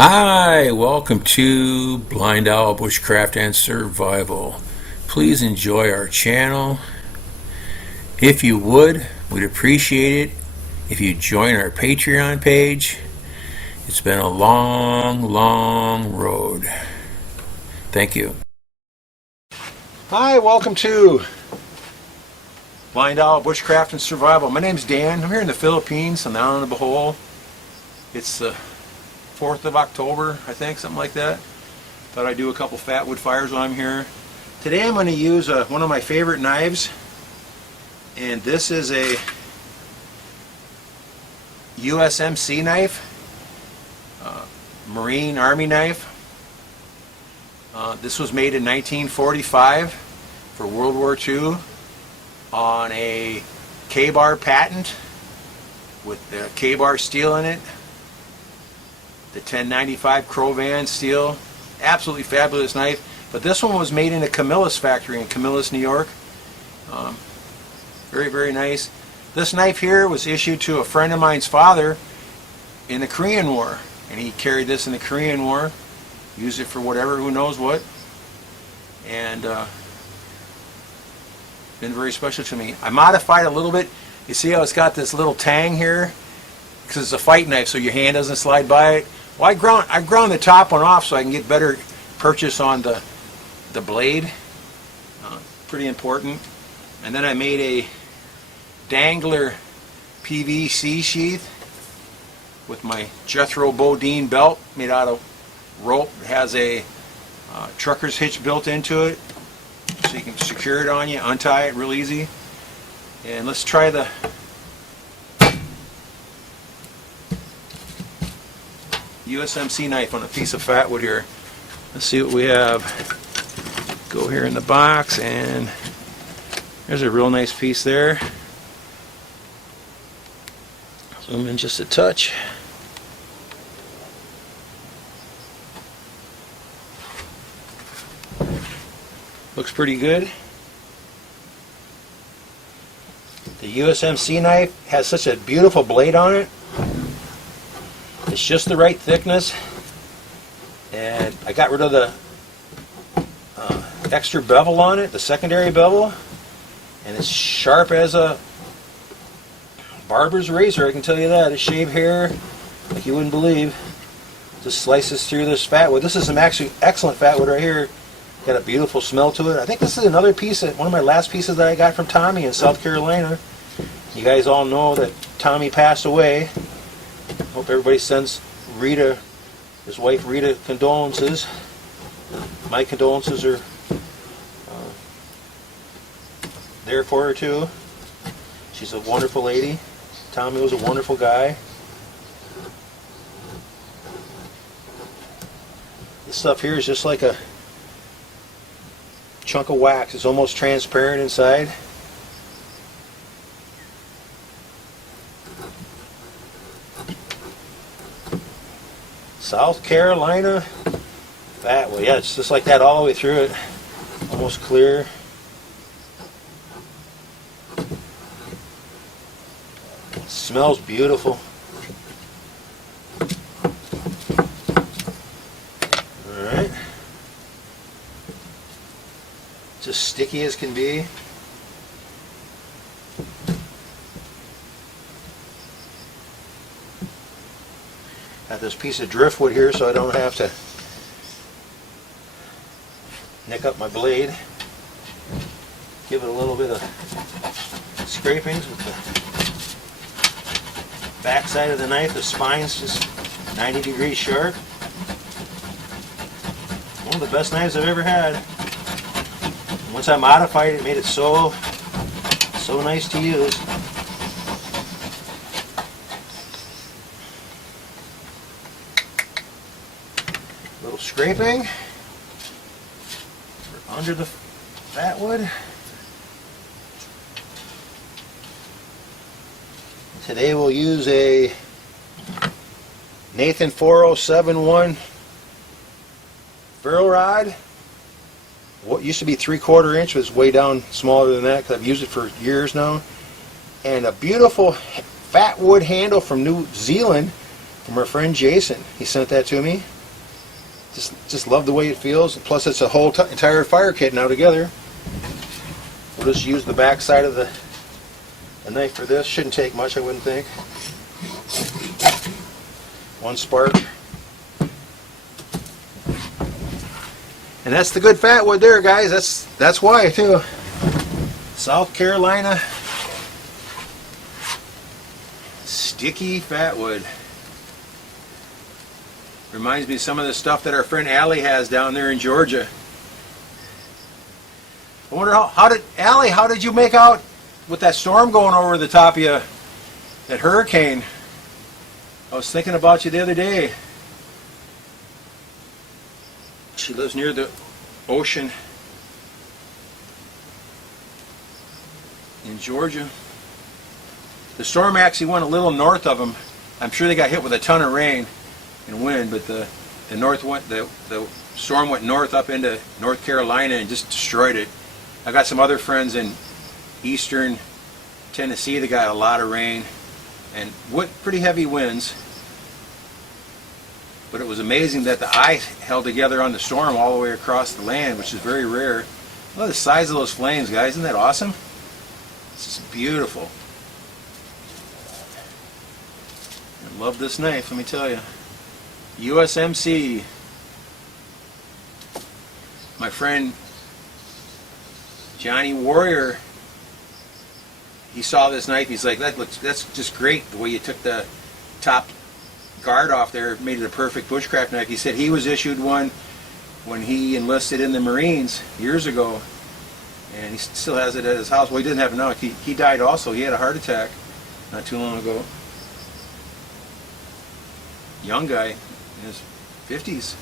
Hi, welcome to BlindOwl Bushcraft and Survival. Please enjoy our channel. If you would, we'd appreciate it if you join our Patreon page. It's been a long road. Thank you. Hi, welcome to BlindOwl Bushcraft and Survival. My name's Dan. I'm here in the Philippines on the Island of Bohol. It's the 4th of October, I think, something like that. Thought I'd do a couple Fatwood fires while I'm here. Today I'm going to use one of my favorite knives, and this is a USMC knife, Marine Army knife. This was made in 1945 for World War II on a K-bar patent with the K-bar steel in it. The 1095 Crovan steel, absolutely fabulous knife. But this one was made in a Camillus factory in Camillus, New York. Very nice. This knife here was issued to a friend of mine's father in the Korean War, and he carried this in the Korean War, used it for whatever, who knows what, and been very special to me. I modified a little bit. You see how it's got this little tang here? Because it's a fight knife, so your hand doesn't slide by it. Well, I ground the top one off so I can get better purchase on the blade. Pretty important. And then I made a dangler PVC sheath with my Jethro Bodine belt made out of rope. It has a trucker's hitch built into it, so you can secure it on you, untie it real easy. And let's try the USMC knife on a piece of Fatwood here. Let's see what we have. Go here in the box, and there's a real nice piece there. Zoom in just a touch. Looks pretty good. The USMC knife has such a beautiful blade on it. It's just the right thickness, and I got rid of the extra bevel on it, the secondary bevel, and it's sharp as a barber's razor, I can tell you that. It's shaved hair like you wouldn't believe. Just slices through this Fatwood. This is some actually excellent Fatwood right here. Got a beautiful smell to it. I think this is another piece, one of my last pieces that I got from Tommy in South Carolina. You guys all know that Tommy passed away. Hope everybody sends Rita, his wife Rita, condolences. My condolences are there for her too. She's a wonderful lady. Tommy was a wonderful guy. This stuff here is just like a chunk of wax. It's almost transparent inside. South Carolina Fatwood. Yeah, it's just like that all the way through it. Almost clear. It smells beautiful. Alright. Just sticky as can be. Got this piece of driftwood here so I don't have to nick up my blade. Give it a little bit of scrapings with the back side of the knife. The spine's just 90 degrees sharp. One of the best knives I've ever had. Once I modified it, it made it so nice to use. Little scraping under the Fatwood. Today we'll use a Nathan 4071 ferrule rod. What used to be 3/4 inch was way down smaller than that because I've used it for years now. And a beautiful Fatwood handle from New Zealand from our friend Jason. He sent that to me. Just love the way it feels. Plus, it's a whole entire fire kit now together. We'll just use the back side of the knife for this. Shouldn't take much, I wouldn't think. One spark. And that's the good Fatwood there, guys. That's why, too. South Carolina sticky Fatwood. Reminds me of some of the stuff that our friend Allie has down there in Georgia. I wonder Allie, how did you make out with that storm going over the top of you, that hurricane? I was thinking about you the other day. She lives near the ocean in Georgia. The storm actually went a little north of them. I'm sure they got hit with a ton of rain and wind, but the storm went north up into North Carolina and just destroyed it. I got some other friends in eastern Tennessee that got a lot of rain and pretty heavy winds. But it was amazing that the ice held together on the storm all the way across the land, which is very rare. Look at the size of those flames, guys. Isn't that awesome? It's just beautiful. I love this knife, let me tell you. USMC. My friend Johnny Warrior, he saw this knife. He's like, that's just great. The way you took the top guard off there made it a perfect bushcraft knife. He said he was issued one when he enlisted in the Marines years ago, and he still has it at his house. Well, he didn't have it now. He died also. He had a heart attack not too long ago. Young guy in his 50s.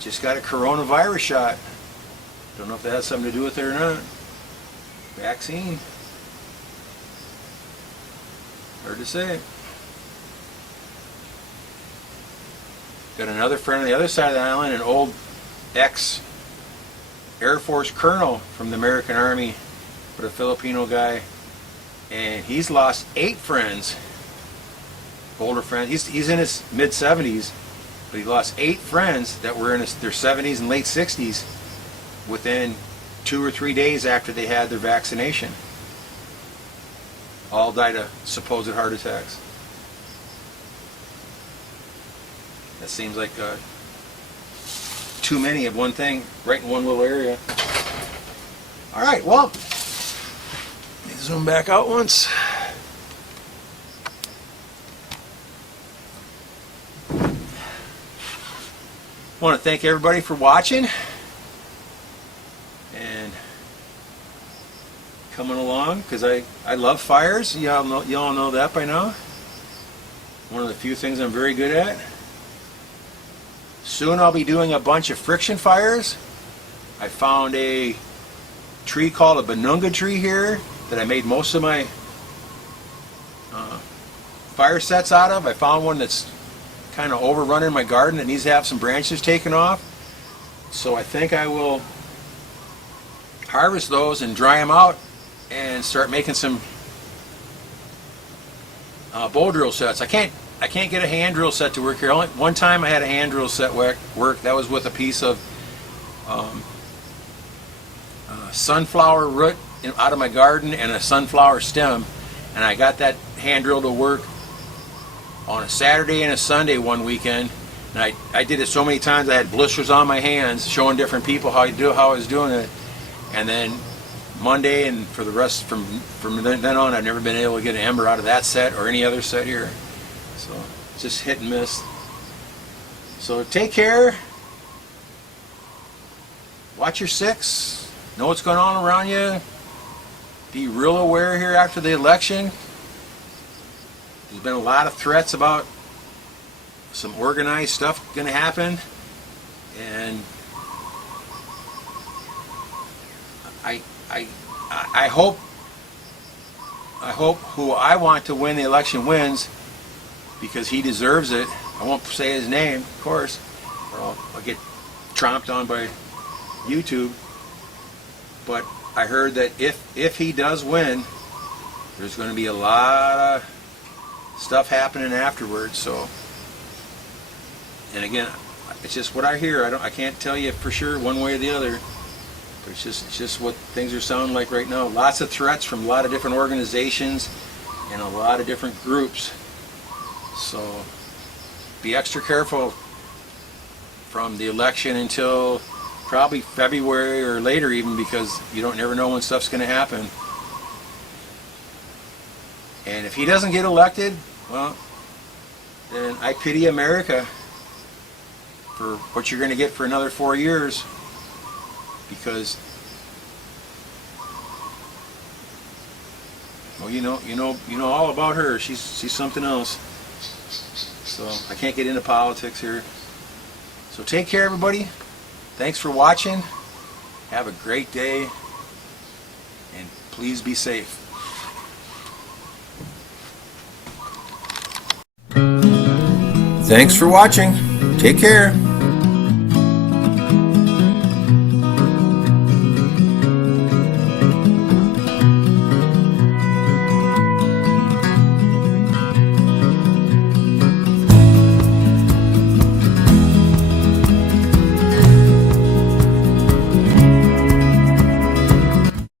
Just got a coronavirus shot. Don't know if that has something to do with it or not. Vaccine. Hard to say. Got another friend on the other side of the island, an old ex-Air Force colonel from the American Army, but a Filipino guy, and he's lost 8 friends, older friends. He's in his mid-70s, but he lost 8 friends that were in their 70s and late 60s within 2 or 3 days after they had their vaccination. All died of supposed heart attacks. That seems like too many of one thing right in one little area. All right, well, let me zoom back out once. I want to thank everybody for watching and coming along, because I love fires. Y'all know that by now. One of the few things I'm very good at. Soon I'll be doing a bunch of friction fires. I found a tree called a Benunga tree here that I made most of my fire sets out of. I found one that's kind of overrunning my garden that needs to have some branches taken off. So I think I will harvest those and dry them out and start making some bow drill sets. I can't get a hand drill set to work here. Only one time I had a hand drill set work. That was with a piece of sunflower root out of my garden and a sunflower stem, and I got that hand drill to work on a Saturday and a Sunday one weekend. And I did it so many times I had blisters on my hands showing different people how I was doing it. And then Monday and for the rest from then on, I've never been able to get an ember out of that set or any other set here. So just hit and miss. So take care. Watch your six. Know what's going on around you. Be real aware here after the election. There's been a lot of threats about some organized stuff going to happen, and I hope who I want to win the election wins, because he deserves it. I won't say his name, of course, or I'll get tromped on by YouTube. But I heard that if he does win, there's going to be a lot of stuff happening afterwards. So, and again, it's just what I hear. I can't tell you for sure one way or the other. But it's just what things are sounding like right now. Lots of threats from a lot of different organizations and a lot of different groups. So be extra careful from the election until probably February or later even, because you don't never know when stuff's going to happen. And if he doesn't get elected, well, then I pity America for what you're going to get for another 4 years, because well, you know all about her. She's something else. So I can't get into politics here. So take care, everybody. Thanks for watching. Have a great day, and please be safe. Thanks for watching. Take care.